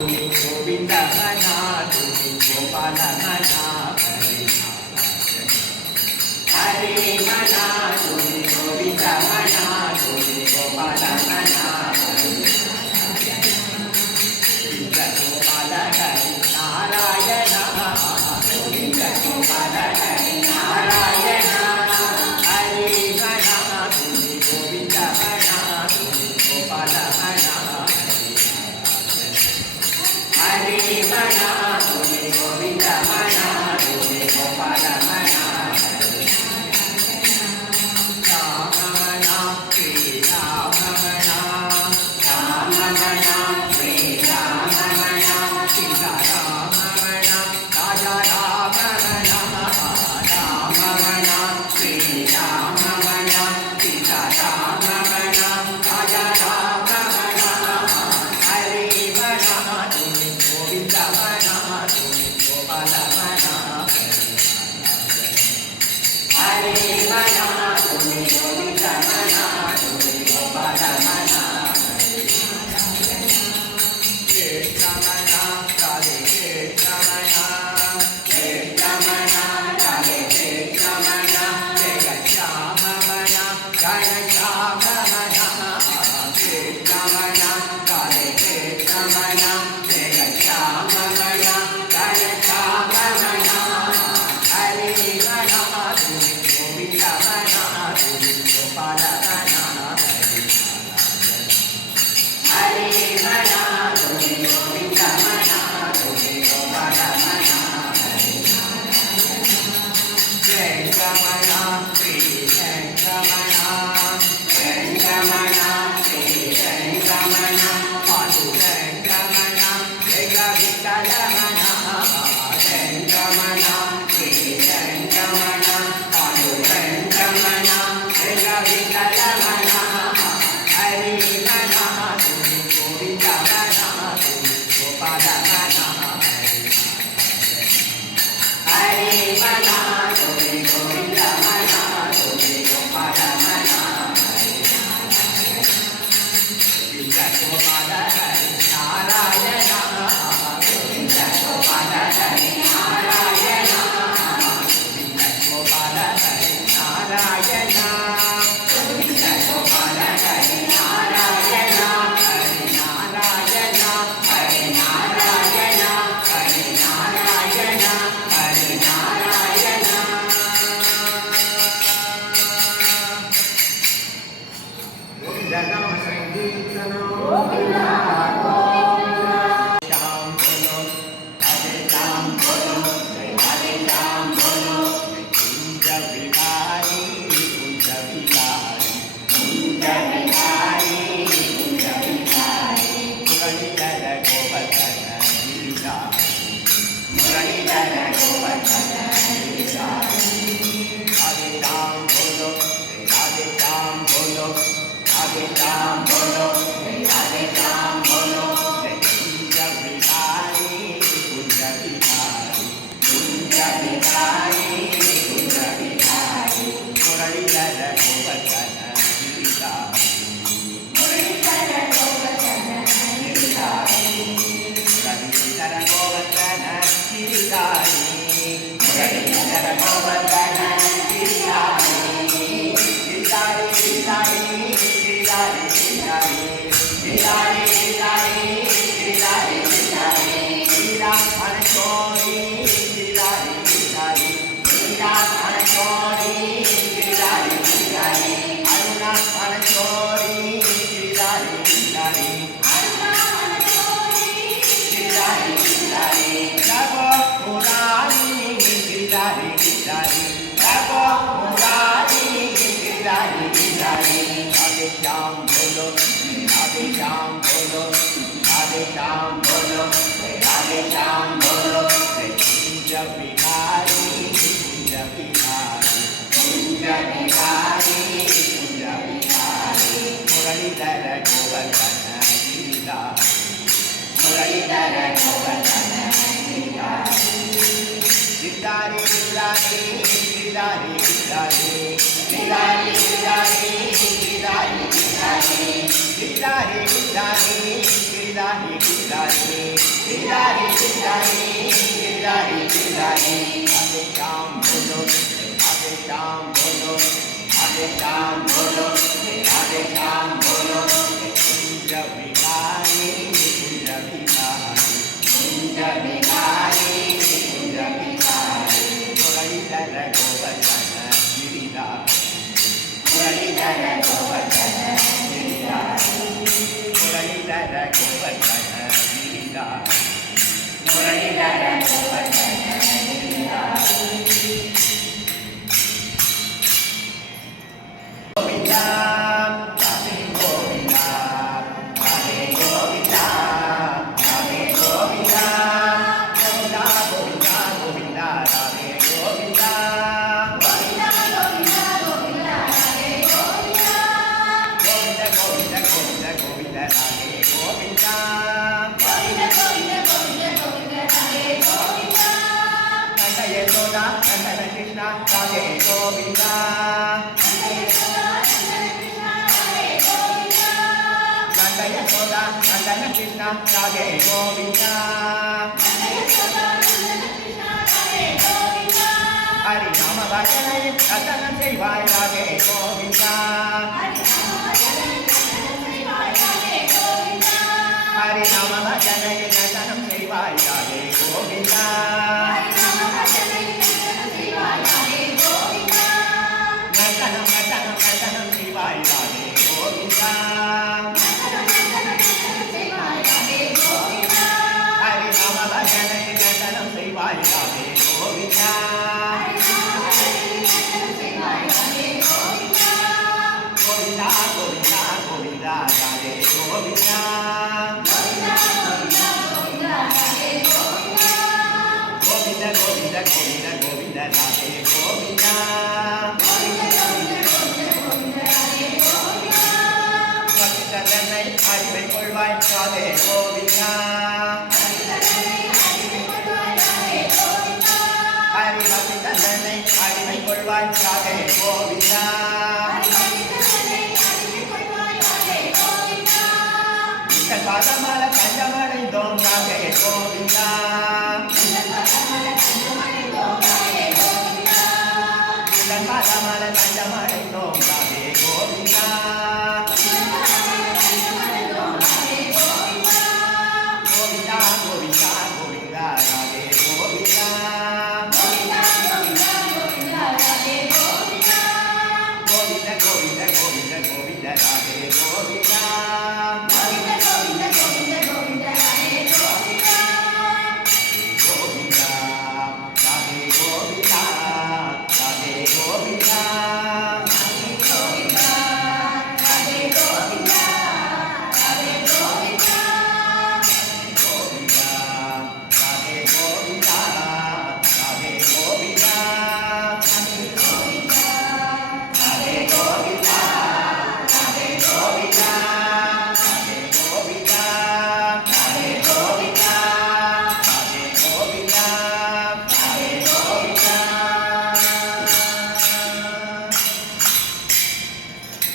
गोविंद मना तुझी गोपाल मना हरे मना तुझी गोविंद मना तुझी गोपाल मना गोविंद गोपाल हरि नारायण गोविंद गोपाल हरि नारायण हरे मना तुझी गोविंद मना तुझी गोपाल मना हरे मना तुझे गोविंद मना तुझे गोपाल मना राम मना श्री राम मना राम मना श्री राम मना सीता राम मना राजा राम मना राम मना श्री राम मना सीता राम मना राजा राम मना हरे मना तुझे गोविंद मना तुझे गोपाल मना हरे मना तुझे गोविंद मना तुझे गोपाल मना कृष्ण मना राधे कृष्ण मना कृष्ण मना राधे कृष्ण मना जय श्याम मना जय श्याम मना कृष्ण मना राधे कृष्ण मना जय श्याम मना जय श्याम मना हरे मना तुझे गोविंद मना तुझे गोपाल मना हरे मना तुझे गोविंद मना तुझे गोपाल मना जय मना श्री जय मना श्री जय मना पादु जय मना जय विठ्ठल मना जय मना श्री जय मना पादु जय मना जय विठ्ठल मना हरे मना तुझे गोविंद मना तुझे गोपाल मना हरे मना तुझे गोविंद मना तुझे गोपाल मना गोविंद गोपाल हरि नारायण गोविंद गोपाल हरि नारायण गोविंद गोपाल हरि नारायण गोविंद गोपाल हरि नारायण हरि नारायण हरि नारायण हरि नारायण हरि नारायण गोविंद नाम संकीर्तनो श्याम बोलो राधे श्याम बोलो राधे श्याम बोलो कुंज बिहारी कुंज बिहारी कुंज बिहारी कुंज बिहारी मुरलीधर गोवर्धन गिरिधारी मुरलीधर गोवर्धन गिरिधारी राधे श्याम बोलो राधे श्याम बोलो राधे श्याम बोलो राधे श्याम बोलो कुंज बिहारी कुंज बिहारी कुंज बिहारी कुंज बिहारी मुरलीधर गोवर्धन गिरिधारी मुरलीधर गोवर्धन गिरिधारी मुरलीधर गोवर्धन गिरिधारी मुरलीधर गोवर्धन गिरिधारी गिरिधारी गिरिधारी गिरिधारी गिरिधारी गिरिधारी गिरिधारी गिरिधारी गिरिधारी गिरिधार छोड़ी गिरिधारी गिरिधारी गिरिधार छोड़ी गिरिधारी गिरिधारी अरुणाचल छोड़ी गिरिधारी गिरिधारी अरुणाचल छोड़ी गिरिधारी गिरिधारी जगो मुरारी गिरिधारी गिरिधारी जगो मुरारी गिरिधारी गिरिधारी राधे श्याम बोलो राधे श्याम बोलो राधे श्याम बोलो राधे श्याम बोलो कुंज बिहारी कुंज बिहारी कुंज बिहारी कुंज बिहारी मुरलीधर गोवर्धन गिरिधारी मुरलीधर गोवर्धन गिरिधारी गिरिधारी गिरिधारी गिरिधारी गिरिधारी गिरिधारी गिरिधारी गिरिधारी गिरिधारी गिरिधारी गिरिधारी गिरिधारी गिरिधारी गिरधारी गिरधारी गिरधारी गिरधारी राधे श्याम बोलो राधे श्याम बोलो राधे श्याम बोलो राधे श्याम बोलो कुंज बिहारी कुंज बिहारी कुंज बिहारी कुंज बिहारी मुरलीधर गोवर्धन गिरिधारी मुरलीधर गोवर्धन गिरिधारी मुरलीधर गोवर्धन गिरिधारी मुरलीधर गोवर्धन गिरिधारी गोविंदा राधे गोविंदा राधे गोविंदा राधे गोविंदा गोविंदा गोविंदा गोविंदा राधे गोविंदा गोविंदा गोविंदा गोविंदा राधे गोविंदा गोविंदा गोविंदा गोविंदा गोविंदा राधे गोविंदा गोविंदा गोविंदा गोविंदा गोविंदा राधे गोविंदा नंद यशोदा नंदन कृष्ण राधे गोविंदा नंद यशोदा नंदन कृष्ण राधे गोविंदा हरि नाम भजनय रतन सेवाय राधे गोविंदा हरि नाम भजनय रतन सेवाय राधे गोविंदा नतनं नतनं नतनं सेवाय राधे गोविंदा हरि नाम भजनय रतन सेवाय राधे गोविंदा गोविंदा गोविंदा गोविंदा राधे गोविंदा गोविंदा गोविंदा गोविंदा गोविंदा राधे गोविंदा பக்தனை அறிவை கொள்வாய் ராதே கோவிந்தா ஹரி பக்தனை அறிவை கொள்வாய் ராதே கோவிந்தா பாதமால கஞ்சமடைந்தோம் ராதே கோவிந்தா